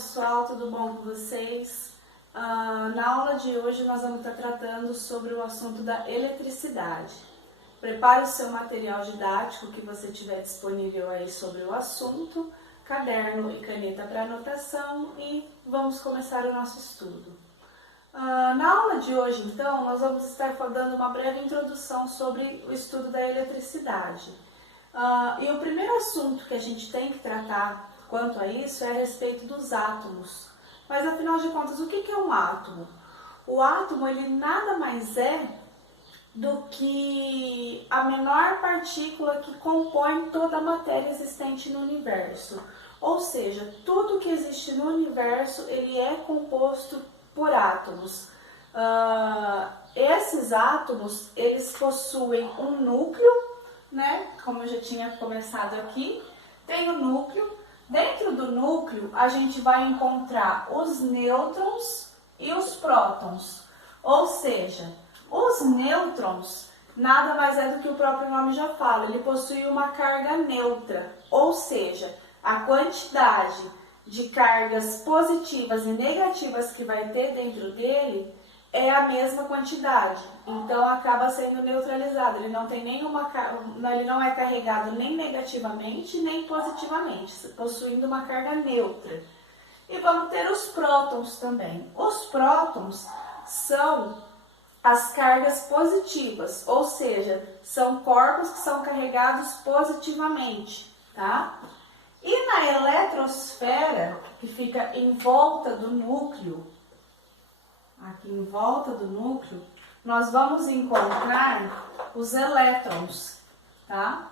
pessoal, tudo bom com vocês? Na aula de hoje nós vamos estar tratando sobre o assunto da eletricidade. Prepare o seu material didático que você tiver disponível aí sobre o assunto, caderno e caneta para anotação e vamos começar o nosso estudo. Na aula de hoje, então, nós vamos estar dando uma breve introdução sobre o estudo da eletricidade. E o primeiro assunto que a gente tem que tratar quanto a isso é a respeito dos átomos. Mas afinal de contas, o que é um átomo? O átomo, ele nada mais é do que a menor partícula que compõe toda a matéria existente no universo. Ou seja, tudo que existe no universo, ele é composto por átomos. Esses átomos, eles possuem um núcleo, né? Como eu já tinha começado aqui, tem o núcleo. Dentro do núcleo, a gente vai encontrar os nêutrons e os prótons. Ou seja, os nêutrons nada mais é do que o próprio nome já fala, ele possui uma carga neutra, ou seja, a quantidade de cargas positivas e negativas que vai ter dentro dele é a mesma quantidade, então acaba sendo neutralizado, ele não tem ele não é carregado nem negativamente nem positivamente, possuindo uma carga neutra. E vamos ter os prótons também. Os prótons são as cargas positivas, ou seja, são corpos que são carregados positivamente, tá? E na eletrosfera, que fica em volta do núcleo, aqui em volta do núcleo, nós vamos encontrar os elétrons, tá?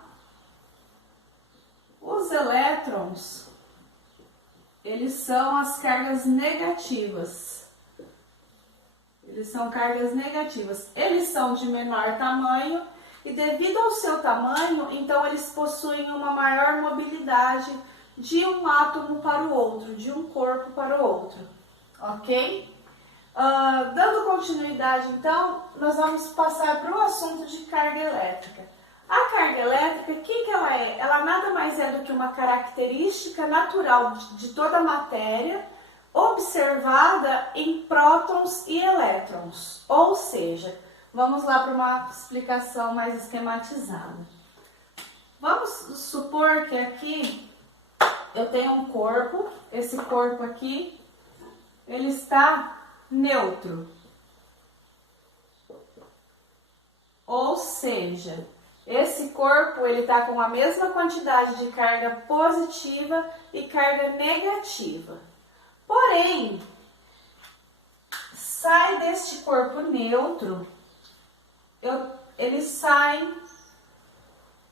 Os elétrons, eles são as cargas negativas. Eles são cargas negativas. Eles são de menor tamanho e devido ao seu tamanho, então eles possuem uma maior mobilidade de um átomo para o outro, de um corpo para o outro, ok? Dando continuidade, então, nós vamos passar para o assunto de carga elétrica. A carga elétrica, o que ela é? Ela nada mais é do que uma característica natural de toda a matéria observada em prótons e elétrons. Ou seja, vamos lá para uma explicação mais esquematizada. Vamos supor que aqui eu tenho um corpo, esse corpo aqui, ele está neutro, ou seja, esse corpo ele está com a mesma quantidade de carga positiva e carga negativa. Porém, sai deste corpo neutro, eles saem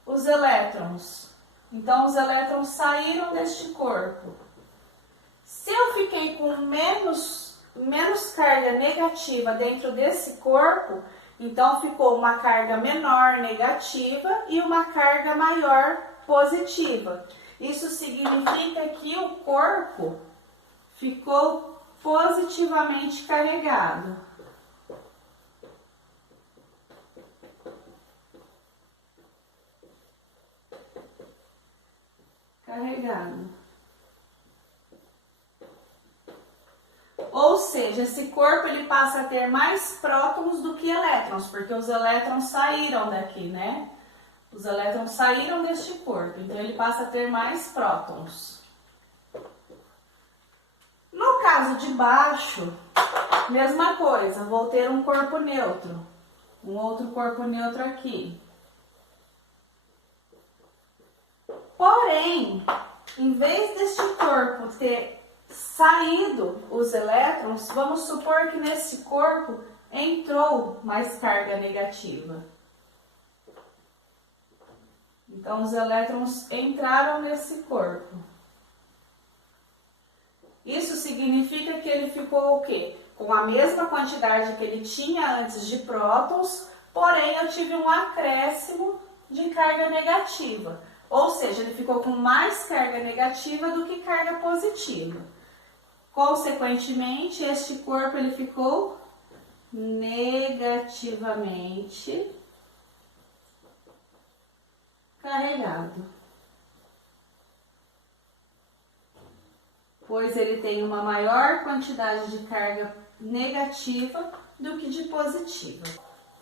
os elétrons. Então, os elétrons saíram deste corpo. Se eu fiquei com menos carga negativa dentro desse corpo, então ficou uma carga menor negativa e uma carga maior positiva. Isso significa que o corpo ficou positivamente carregado. Ou seja, esse corpo ele passa a ter mais prótons do que elétrons, porque os elétrons saíram daqui, né? Os elétrons saíram deste corpo, então ele passa a ter mais prótons. No caso de baixo, mesma coisa, vou ter um corpo neutro, um outro corpo neutro aqui. Porém, em vez deste corpo ter saído os elétrons, vamos supor que nesse corpo entrou mais carga negativa. Então, os elétrons entraram nesse corpo. Isso significa que ele ficou o quê? Com a mesma quantidade que ele tinha antes de prótons, porém eu tive um acréscimo de carga negativa. Ou seja, ele ficou com mais carga negativa do que carga positiva. Consequentemente, este corpo ele ficou negativamente carregado. pois ele tem uma maior quantidade de carga negativa do que de positiva.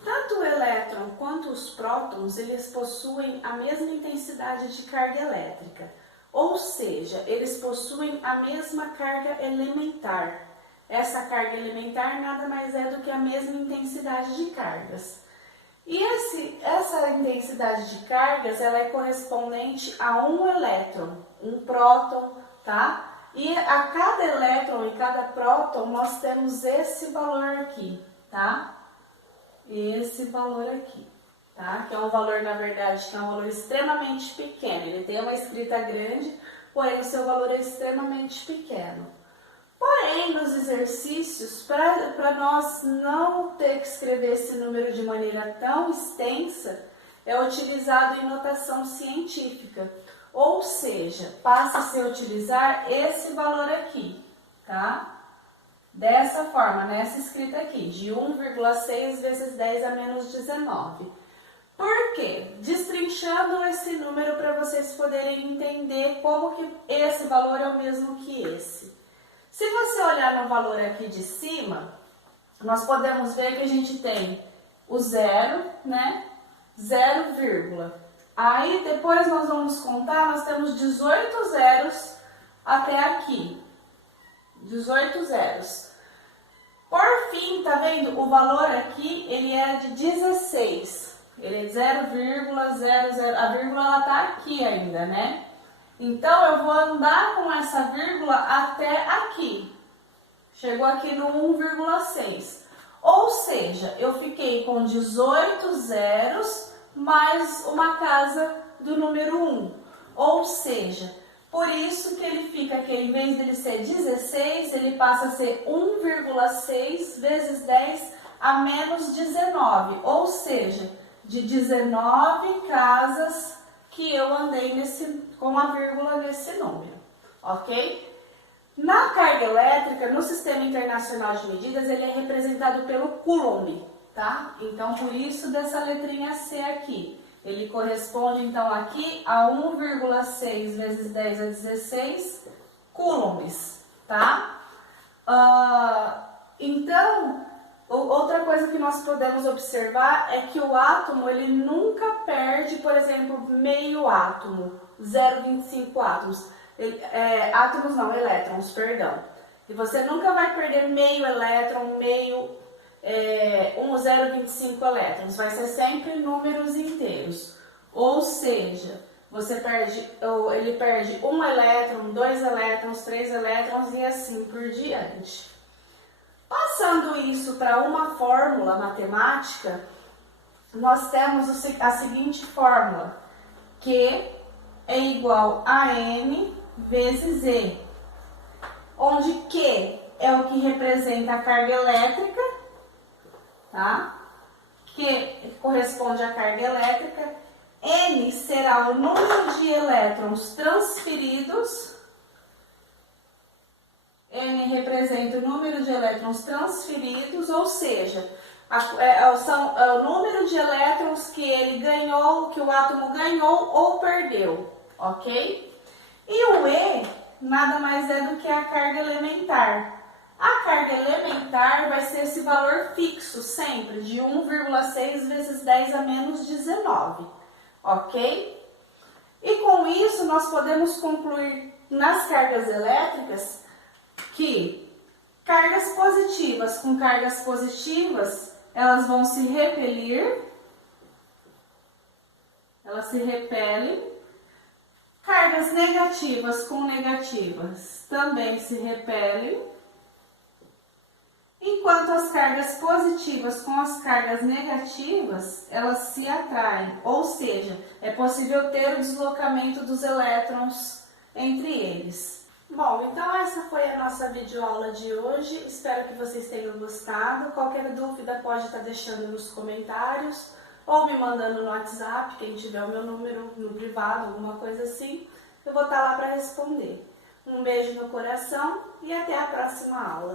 Tanto o elétron quanto os prótons, eles possuem a mesma intensidade de carga elétrica, ou seja, eles possuem a mesma carga elementar. Essa carga elementar nada mais é do que a mesma intensidade de cargas. E essa intensidade de cargas, ela é correspondente a um elétron, um próton, tá? E a cada elétron e cada próton nós temos esse valor aqui, tá? Esse valor aqui, tá? Que é um valor, na verdade, que é um valor extremamente pequeno. Ele tem uma escrita grande, porém o seu valor é extremamente pequeno. Porém, nos exercícios, para nós não ter que escrever esse número de maneira tão extensa, é utilizado em notação científica. Ou seja, passa-se a utilizar esse valor aqui, tá? Dessa forma, nessa escrita aqui, de 1,6 vezes 10 a menos 19. Por quê? Destrinchando esse número para vocês poderem entender como que esse valor é o mesmo que esse. Se você olhar no valor aqui de cima, nós podemos ver que a gente tem o zero, né? 0, aí depois nós vamos contar, nós temos 18 zeros até aqui. 18 zeros. Por fim, tá vendo? O valor aqui, ele é de 16. Ele é 0,00, a vírgula ela tá aqui ainda, né? Então, eu vou andar com essa vírgula até aqui. Chegou aqui no 1,6. Ou seja, eu fiquei com 18 zeros mais uma casa do número 1. Ou seja, por isso que ele fica aqui, em vez dele ser 16, ele passa a ser 1,6 vezes 10 a menos 19. Ou seja, de 19 casas que eu andei com a vírgula nesse número, ok? Na carga elétrica, no Sistema Internacional de Medidas, ele é representado pelo Coulomb, tá? Então, por isso dessa letrinha C aqui. Ele corresponde, então, aqui a 1,6 vezes 10 a 16 coulombs, tá? Então, outra coisa que nós podemos observar é que o átomo, ele nunca perde, por exemplo, meio átomo, 0,25 átomos. Elétrons, perdão. E você nunca vai perder meio elétron, 0,25 elétrons. Vai ser sempre números inteiros. Ou seja, ele perde 1 elétron, 2 elétrons, 3 elétrons e assim por diante. Passando isso para uma fórmula matemática, nós temos a seguinte fórmula, Q é igual a M vezes E, onde Q é o que representa a carga elétrica, tá? Q corresponde à carga elétrica, N será o número de elétrons transferidos, N representa o número de elétrons transferidos, ou seja, o número de elétrons que ele ganhou, que o átomo ganhou ou perdeu, ok? E o E nada mais é do que a carga elementar. A carga elementar vai ser esse valor fixo sempre, de 1,6 vezes 10 a menos 19, ok? E com isso nós podemos concluir nas cargas elétricas que cargas positivas com cargas positivas, elas vão se repelir, elas se repelem. Cargas negativas com negativas também se repelem. Enquanto as cargas positivas com as cargas negativas, elas se atraem. Ou seja, é possível ter o deslocamento dos elétrons entre eles. Bom, então essa foi a nossa videoaula de hoje. Espero que vocês tenham gostado. Qualquer dúvida pode estar deixando nos comentários ou me mandando no WhatsApp, quem tiver o meu número no privado, alguma coisa assim. Eu vou estar lá para responder. Um beijo no coração e até a próxima aula.